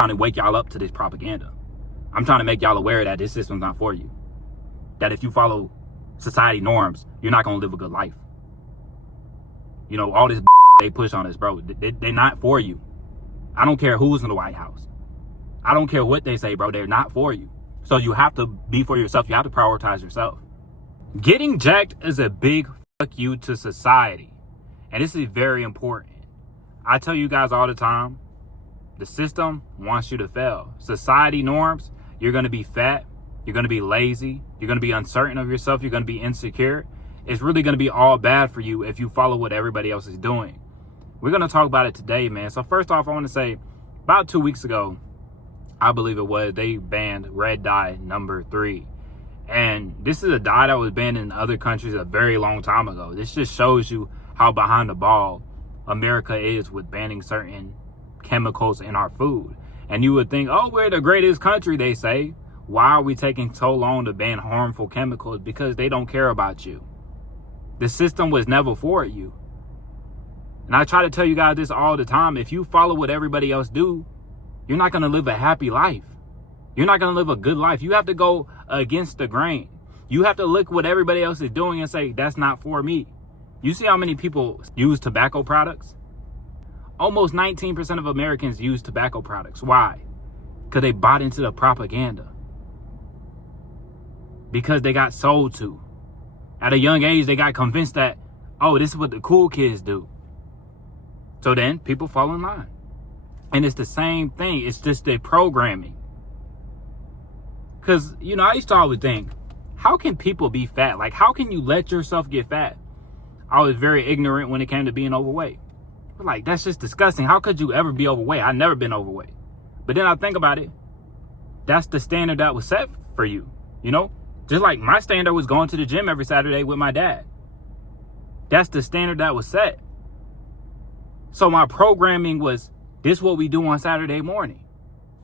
trying to wake y'all up to this propaganda. I'm trying to make y'all aware that this system's not for you. That if you follow society norms, you're not going to live a good life. You know, all this they push on us, bro, they're not for you. I don't care who's in the White House. I don't care what they say, bro. They're not for you. So you have to be for yourself. You have to prioritize yourself. Getting jacked is a big fuck you to society. And this is very important. I tell you guys all the time, the system wants you to fail. Society norms, you're going to be fat. You're going to be lazy. You're going to be uncertain of yourself. You're going to be insecure. It's really going to be all bad for you if you follow what everybody else is doing. We're going to talk about it today, man. So first off, I want to say about 2 weeks ago, I believe it was, they banned red dye number 3. And this is a dye that was banned in other countries a very long time ago. This just shows you how behind the ball America is with banning certain chemicals in our food. And you would think, oh, we're the greatest country, they say. Why are we taking so long to ban harmful chemicals? Because they don't care about you. The system was never for you. And I try to tell you guys this all the time. If you follow what everybody else do, you're not going to live a happy life. You're not going to live a good life. You have to go against the grain. You have to look what everybody else is doing and say, that's not for me. You see how many people use tobacco products? Almost 19% of Americans use tobacco products. Why? Because they bought into the propaganda. Because they got sold to. At a young age, they got convinced that, oh, this is what the cool kids do. So then people fall in line. And it's the same thing. It's just the programming. Because, you know, I used to always think, how can people be fat? Like, how can you let yourself get fat? I was very ignorant when it came to being overweight. But like, that's just disgusting. How could you ever be overweight? I've never been overweight. But then I think about it. That's the standard that was set for you. You know, just like my standard was going to the gym every Saturday with my dad. That's the standard that was set. So my programming was, this is what we do on Saturday morning.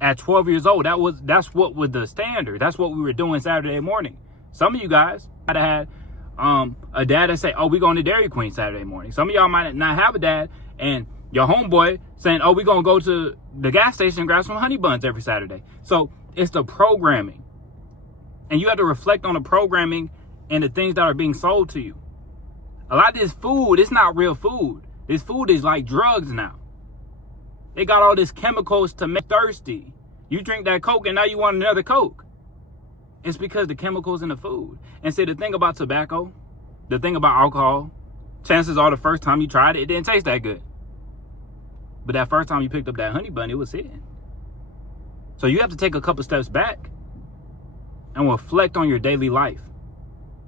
At 12 years old, that's what was the standard. That's what we were doing Saturday morning. Some of you guys might have had a dad that say, oh, we going to Dairy Queen Saturday morning. Some of y'all might not have a dad, and your homeboy saying, oh, we going to go to the gas station and grab some honey buns every Saturday. So it's the programming. And you have to reflect on the programming and the things that are being sold to you. A lot of this food, it's not real food. This food is like drugs now. They got all these chemicals to make you thirsty. You drink that Coke and now you want another Coke. It's because the chemicals in the food. And see, the thing about tobacco, the thing about alcohol, chances are the first time you tried it, it didn't taste that good. But that first time you picked up that honey bun, it was hitting. So you have to take a couple steps back and reflect on your daily life.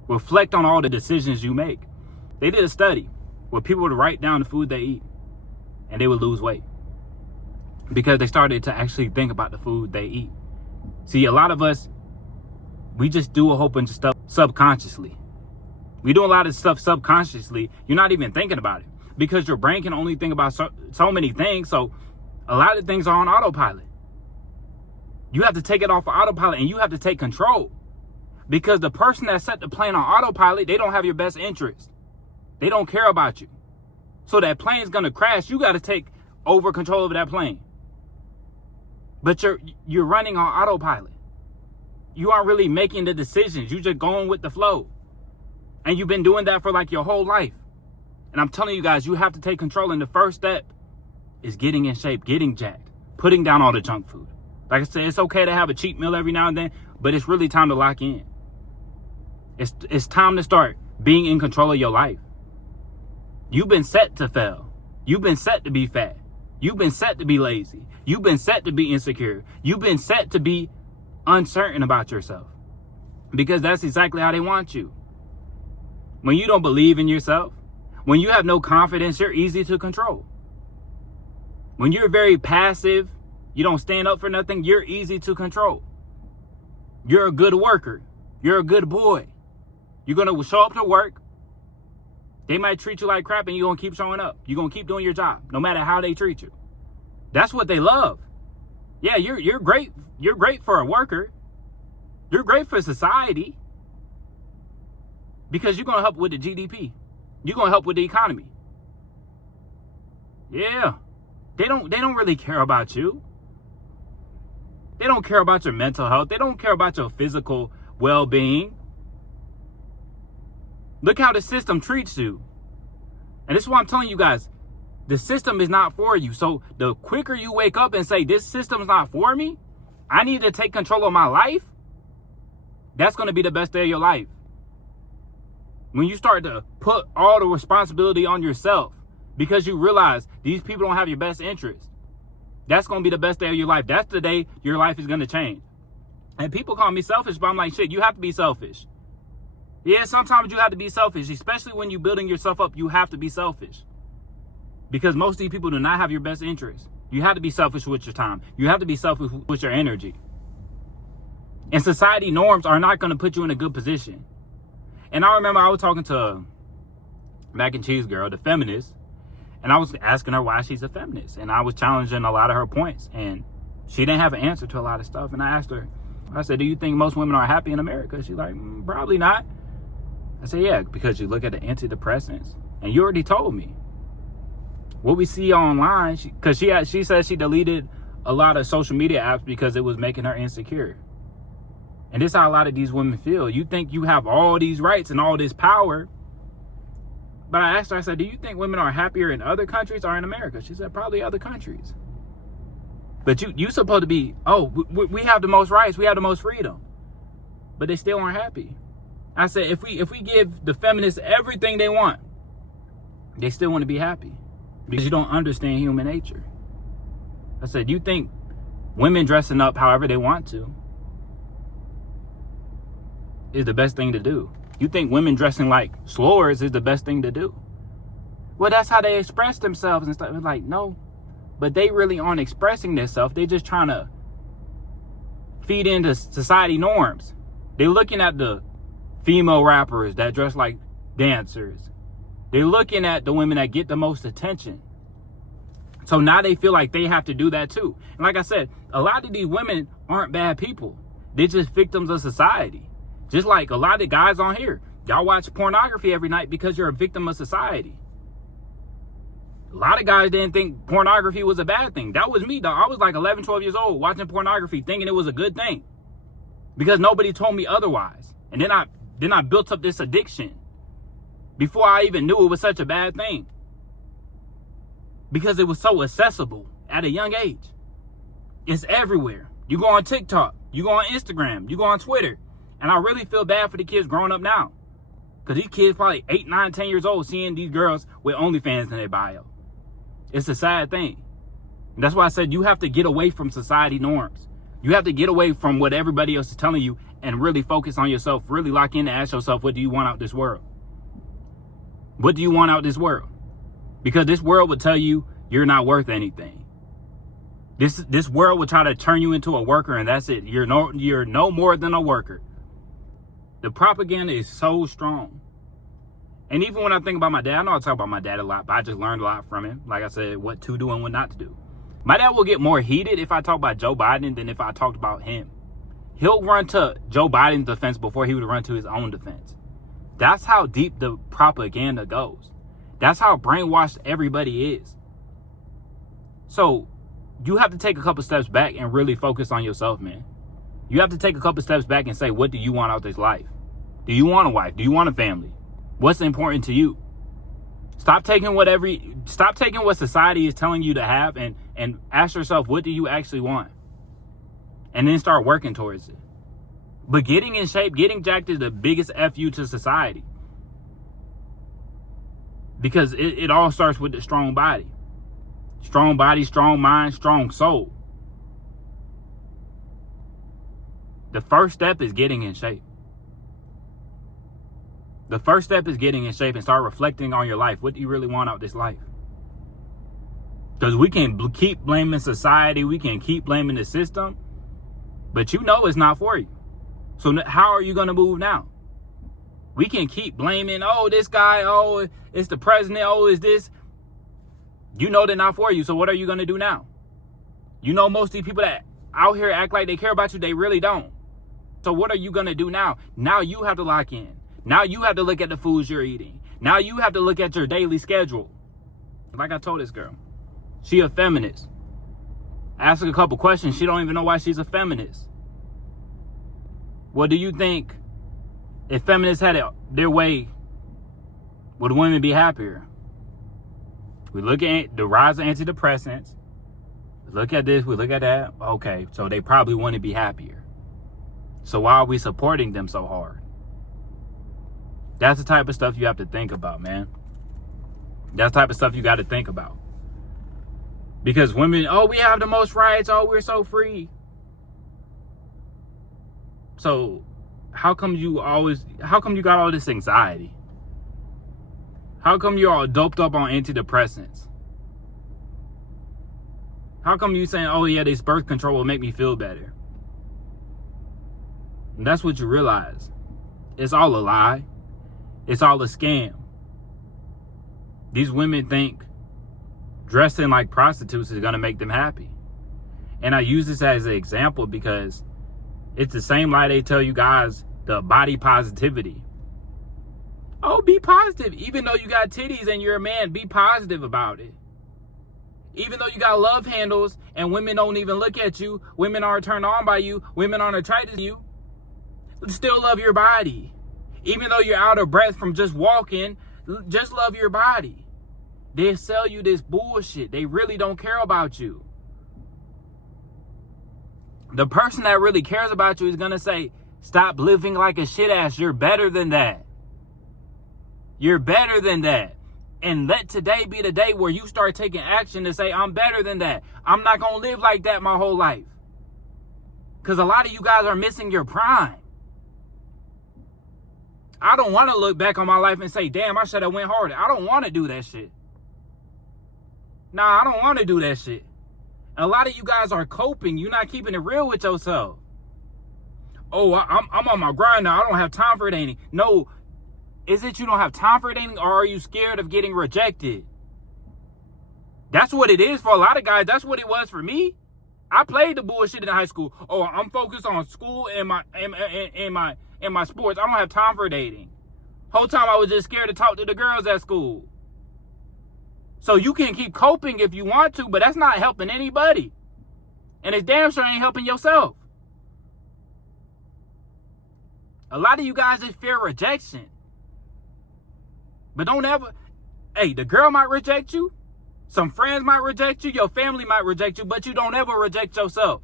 Reflect on all the decisions you make. They did a study where people would write down the food they eat and they would lose weight. Because they started to actually think about the food they eat. See, a lot of us, we just do a whole bunch of stuff subconsciously. We do a lot of stuff subconsciously. You're not even thinking about it. Because your brain can only think about so many things. So a lot of things are on autopilot. You have to take it off of autopilot and you have to take control. Because the person that set the plane on autopilot, they don't have your best interest. They don't care about you. So that plane's going to crash. You got to take over control of that plane. But you're running on autopilot. You aren't really making the decisions. You're just going with the flow. And you've been doing that for like your whole life. And I'm telling you guys, you have to take control. And the first step is getting in shape, getting jacked, putting down all the junk food. Like I said, it's okay to have a cheat meal every now and then, but it's really time to lock in. It's time to start being in control of your life. You've been set to fail. You've been set to be fat. You've been set to be lazy. You've been set to be insecure. You've been set to be uncertain about yourself. Because that's exactly how they want you. When you don't believe in yourself, when you have no confidence, you're easy to control. When you're very passive, you don't stand up for nothing, you're easy to control. You're a good worker. You're a good boy. You're going to show up to work. They might treat you like crap and you're going to keep showing up. You're going to keep doing your job, no matter how they treat you. That's what they love. Yeah, you're great. You're great for a worker. You're great for society. Because you're going to help with the GDP. You're going to help with the economy. Yeah. They don't really care about you. They don't care about your mental health. They don't care about your physical well-being. Look how the system treats you. And this is why I'm telling you guys, the system is not for you. So the quicker you wake up and say, this system's not for me, I need to take control of my life, that's going to be the best day of your life. When you start to put all the responsibility on yourself because you realize these people don't have your best interest, that's going to be the best day of your life. That's the day your life is going to change. And people call me selfish, but I'm like, shit, you have to be selfish. Yeah, sometimes you have to be selfish, especially when you're building yourself up. You have to be selfish because most of these people do not have your best interest. You have to be selfish with your time. You have to be selfish with your energy. And society norms are not going to put you in a good position. And I remember I was talking to Mac and Cheese Girl, the feminist, and I was asking her why she's a feminist. And I was challenging a lot of her points. And she didn't have an answer to a lot of stuff. And I asked her, I said, do you think most women are happy in America? She's like, probably not. I said, yeah, because you look at the antidepressants. And you already told me. What we see online, because she said she deleted a lot of social media apps because it was making her insecure. And this is how a lot of these women feel. You think you have all these rights and all this power. But I asked her, I said, do you think women are happier in other countries or in America? She said, probably other countries. But you supposed to be, we have the most rights. We have the most freedom. But they still aren't happy. I said, if we give the feminists everything they want, they still want to be happy. Because you don't understand human nature. I said, you think women dressing up however they want to is the best thing to do? You think women dressing like slurs is the best thing to do? Well, that's how they express themselves and stuff. It's like, no, but they really aren't expressing themselves. They're just trying to feed into society norms. They're looking at the female rappers that dress like dancers. They're looking at the women that get the most attention. So now they feel like they have to do that too. And like I said, a lot of these women aren't bad people. They're just victims of society. Just like a lot of guys on here. Y'all watch pornography every night because you're a victim of society. A lot of guys didn't think pornography was a bad thing. That was me, dog. I was like 11, 12 years old watching pornography thinking it was a good thing. Because nobody told me otherwise. And then I built up this addiction before I even knew it was such a bad thing. Because it was so accessible at a young age. It's everywhere. You go on TikTok, you go on Instagram, you go on Twitter. And I really feel bad for the kids growing up now. Because these kids probably 8, 9, 10 years old seeing these girls with OnlyFans in their bio. It's a sad thing. And that's why I said you have to get away from society norms. You have to get away from what everybody else is telling you and really focus on yourself. Really lock in and ask yourself, what do you want out this world? What do you want out this world? Because this world will tell you you're not worth anything. This world will try to turn you into a worker, and that's it. You're no more than a worker. The propaganda is so strong. And even when I think about my dad, I know I talk about my dad a lot, but I just learned a lot from him. Like I said, what to do and what not to do. My dad will get more heated if I talk about Joe Biden than if I talked about him. He'll run to Joe Biden's defense before he would run to his own defense. That's how deep the propaganda goes. That's how brainwashed everybody is. So you have to take a couple steps back and really focus on yourself, man. You have to take a couple steps back and say, what do you want out this life? Do you want a wife? Do you want a family? What's important to you? Stop taking what society is telling you to have and ask yourself, what do you actually want? And then start working towards it. But getting in shape, getting jacked is the biggest FU to society. Because it all starts with the strong body. Strong body, strong mind, strong soul. The first step is getting in shape. The first step is getting in shape and start reflecting on your life. What do you really want out of this life? Because we can keep blaming society. We can keep blaming the system. But you know it's not for you. So how are you going to move now? We can keep blaming, this guy, it's the president, it's this. You know they're not for you. So what are you going to do now? You know most of these people that out here act like they care about you, they really don't. So what are you going to do now? Now you have to lock in. Now you have to look at the foods you're eating. Now you have to look at your daily schedule. Like I told this girl, she a feminist. Ask her a couple questions. She don't even know why she's a feminist. What do you think? If feminists had it their way, would women be happier? We look at the rise of antidepressants. We look at this, we look at that. Okay, so they probably wouldn't be happier. So why are we supporting them so hard? That's the type of stuff you have to think about, man. That's the type of stuff you got to think about. Because women, oh, we have the most rights. Oh, we're so free. So how come you got all this anxiety? How come you're all doped up on antidepressants? How come you saying, oh yeah, this birth control will make me feel better? And that's what you realize. It's all a lie. It's all a scam. These women think dressing like prostitutes is going to make them happy. And I use this as an example because it's the same lie they tell you guys, the body positivity. Oh, be positive. Even though you got titties and you're a man, be positive about it. Even though you got love handles and women don't even look at you, women aren't turned on by you, women aren't attracted to you, still love your body. Even though you're out of breath from just walking, just love your body. They sell you this bullshit. They really don't care about you. The person that really cares about you is going to say, stop living like a shit ass. You're better than that. You're better than that. And let today be the day where you start taking action to say, I'm better than that. I'm not going to live like that my whole life. Because a lot of you guys are missing your prime. I don't want to look back on my life and say, damn, I should have went harder. I don't want to do that shit. Nah, I don't want to do that shit. A lot of you guys are coping. You're not keeping it real with yourself. Oh, I'm on my grind now. I don't have time for dating. No. Is it you don't have time for dating, or are you scared of getting rejected? That's what it is for a lot of guys. That's what it was for me. I played the bullshit in high school. Oh, I'm focused on school and my sports. I don't have time for dating. Whole time I was just scared to talk to the girls at school. So you can keep coping if you want to, but that's not helping anybody. And it's damn sure ain't helping yourself. A lot of you guys just fear rejection. But don't ever, hey, the girl might reject you. Some friends might reject you. Your family might reject you, but you don't ever reject yourself.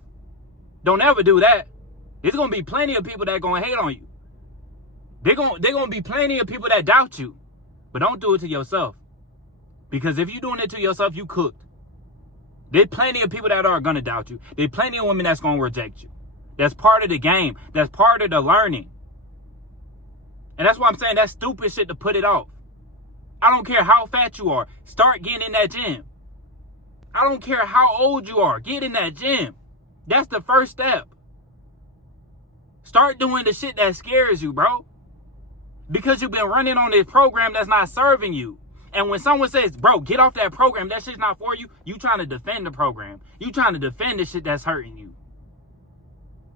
Don't ever do that. There's going to be plenty of people that are going to hate on you. They're going to be plenty of people that doubt you. But don't do it to yourself. Because if you're doing it to yourself, you cooked. There's plenty of people that are going to doubt you. There's plenty of women that's going to reject you. That's part of the game. That's part of the learning. And that's why I'm saying that's stupid shit to put it off. I don't care how fat you are. Start getting in that gym. I don't care how old you are. Get in that gym. That's the first step. Start doing the shit that scares you, bro. Because you've been running on this program that's not serving you. And when someone says, bro, get off that program, that shit's not for you, you trying to defend the program. You trying to defend the shit that's hurting you.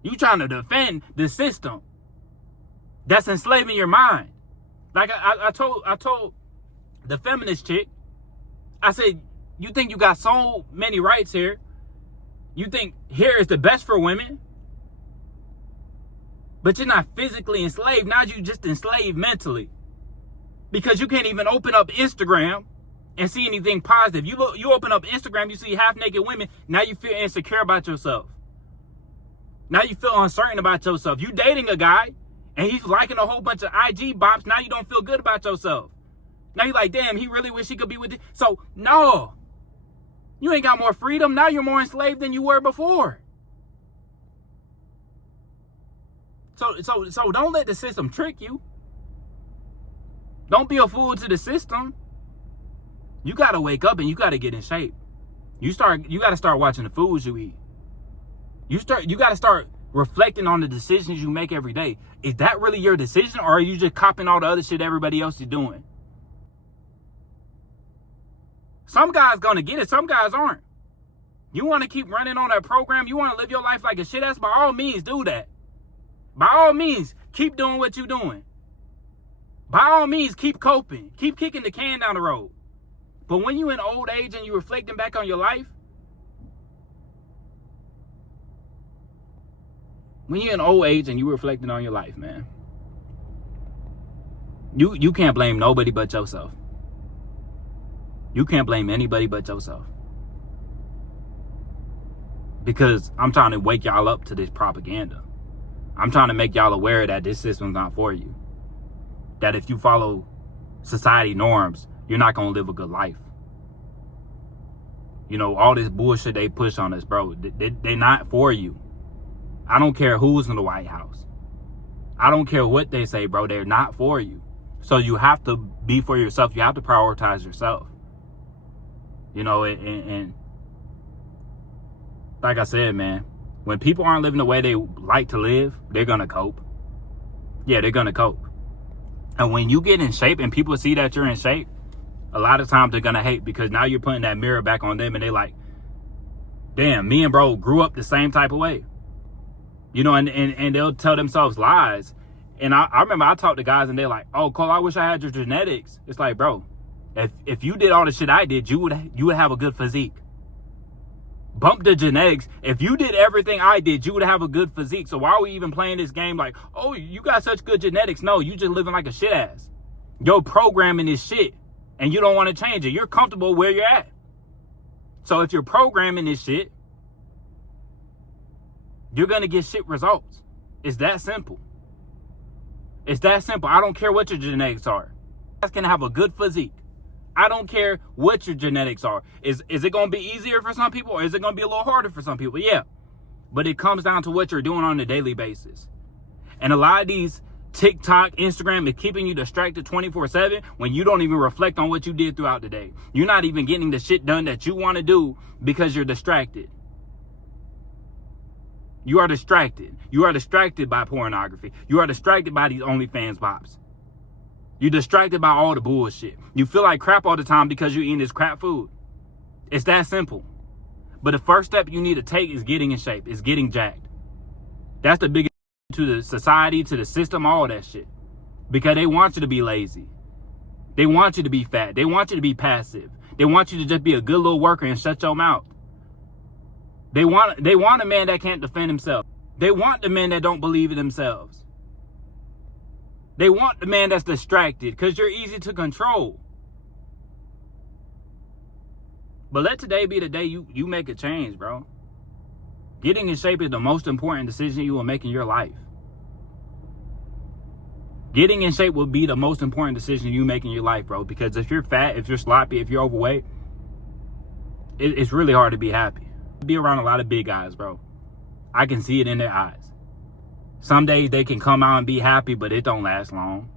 You trying to defend the system that's enslaving your mind. Like I told the feminist chick, I said, you think you got so many rights here? You think here is the best for women? But you're not physically enslaved. Now you just enslaved mentally. Because you can't even open up Instagram and see anything positive. You open up Instagram, you see half-naked women. Now you feel insecure about yourself. Now you feel uncertain about yourself. You dating a guy, and he's liking a whole bunch of IG bops. Now you don't feel good about yourself. Now you're like, damn, he really wish he could be with you. So, no. You ain't got more freedom. Now you're more enslaved than you were before. So don't let the system trick you. Don't be a fool to the system. You got to wake up and you got to get in shape. You got to start watching the foods you eat. You got to start reflecting on the decisions you make every day. Is that really your decision, or are you just copying all the other shit everybody else is doing? Some guys gonna get it, some guys aren't. You want to keep running on that program, you want to live your life like a shit ass, by all means do that. By all means, keep doing what you're doing. By all means, keep coping. Keep kicking the can down the road. But when you're in old age and you're reflecting back on your life, When you're in old age and you reflecting on your life, man, you can't blame nobody but yourself. You can't blame anybody but yourself. Because I'm trying to wake y'all up to this propaganda. I'm trying to make y'all aware that this system's not for you. That if you follow society norms, you're not going to live a good life. You know, all this bullshit they push on us, bro, they're not for you. I don't care who's in the White House. I don't care what they say, bro. They're not for you. So you have to be for yourself. You have to prioritize yourself. You know, and like I said, man, when people aren't living the way they like to live, they're going to cope. Yeah, they're going to cope. And when you get in shape and people see that you're in shape, a lot of times they're going to hate, because now you're putting that mirror back on them and they like, damn, me and bro grew up the same type of way. You know, and they'll tell themselves lies. And I remember I talked to guys and they're like, oh, Cole, I wish I had your genetics. It's like, bro, if you did all the shit I did, you would have a good physique. Bump the genetics. If you did everything I did, you would have a good physique. So why are we even playing this game like, oh, you got such good genetics? No, you just living like a shit ass. Your programming is shit and you don't want to change it. You're comfortable where you're at. So if you're programming this shit, you're going to get shit results. It's that simple. It's that simple. I don't care what your genetics are. You guys can have a good physique. I don't care what your genetics are. Is it going to be easier for some people, or is it going to be a little harder for some people? Yeah. But it comes down to what you're doing on a daily basis. And a lot of these TikTok, Instagram is keeping you distracted 24/7 when you don't even reflect on what you did throughout the day. You're not even getting the shit done that you want to do because you're distracted. You are distracted. You are distracted by pornography. You are distracted by these OnlyFans bops. You're distracted by all the bullshit. You feel like crap all the time because you're eating this crap food. It's that simple. But the first step you need to take is getting in shape. Is getting jacked. That's the biggest to the society, to the system, all that shit. Because they want you to be lazy. They want you to be fat. They want you to be passive. They want you to just be a good little worker and shut your mouth. They want a man that can't defend himself. They want the men that don't believe in themselves. They want the man that's distracted because you're easy to control. But let today be the day you make a change, bro. Getting in shape is the most important decision you will make in your life. Getting in shape will be the most important decision you make in your life, bro. Because if you're fat, if you're sloppy, if you're overweight, it's really hard to be happy. Be around a lot of big guys, bro. I can see it in their eyes. Some days they can come out and be happy, but it don't last long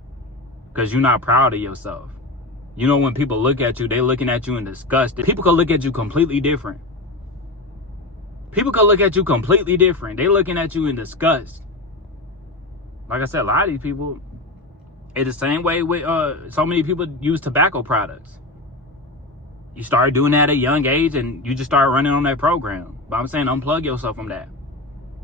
because you're not proud of yourself. You know, when people look at you, they're looking at you in disgust. People can look at you completely different. People can look at you completely different. They're looking at you in disgust. Like I said, a lot of these people, it's the same way with so many people use tobacco products. You start doing that at a young age and you just start running on that program. But I'm saying unplug yourself from that.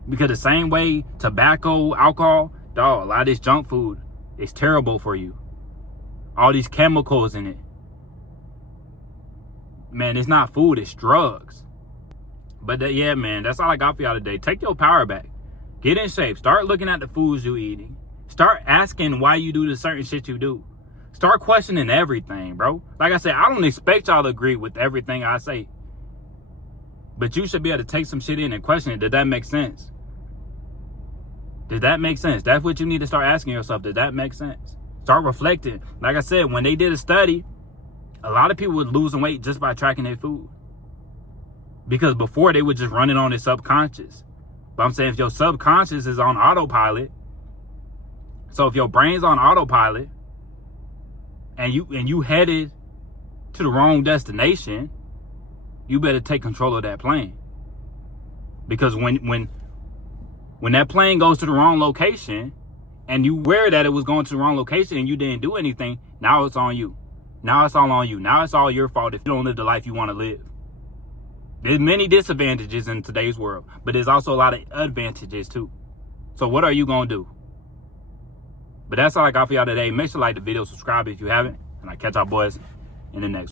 Because the same way tobacco, alcohol, dog, a lot of this junk food is terrible for you. All these chemicals in it. Man, it's not food, it's drugs. But yeah, man, that's all I got for y'all today. Take your power back. Get in shape. Start looking at the foods you're eating. Start asking why you do the certain shit you do. Start questioning everything, bro. Like I said, I don't expect y'all to agree with everything I say. But you should be able to take some shit in and question it. Did that make sense? Did that make sense? That's what you need to start asking yourself. Did that make sense? Start reflecting. Like I said, when they did a study, a lot of people were losing weight just by tracking their food. Because before they were just running on their subconscious. But I'm saying if your subconscious is on autopilot, so if your brain's on autopilot, and you headed to the wrong destination, you better take control of that plane. Because when that plane goes to the wrong location and you aware that it was going to the wrong location and you didn't do anything, now it's on you. Now it's all on you. Now it's all your fault if you don't live the life you want to live. There's many disadvantages in today's world, but there's also a lot of advantages too. So what are you going to do? But that's all I got for y'all today. Make sure to like the video, subscribe if you haven't, and I'll catch y'all boys in the next one.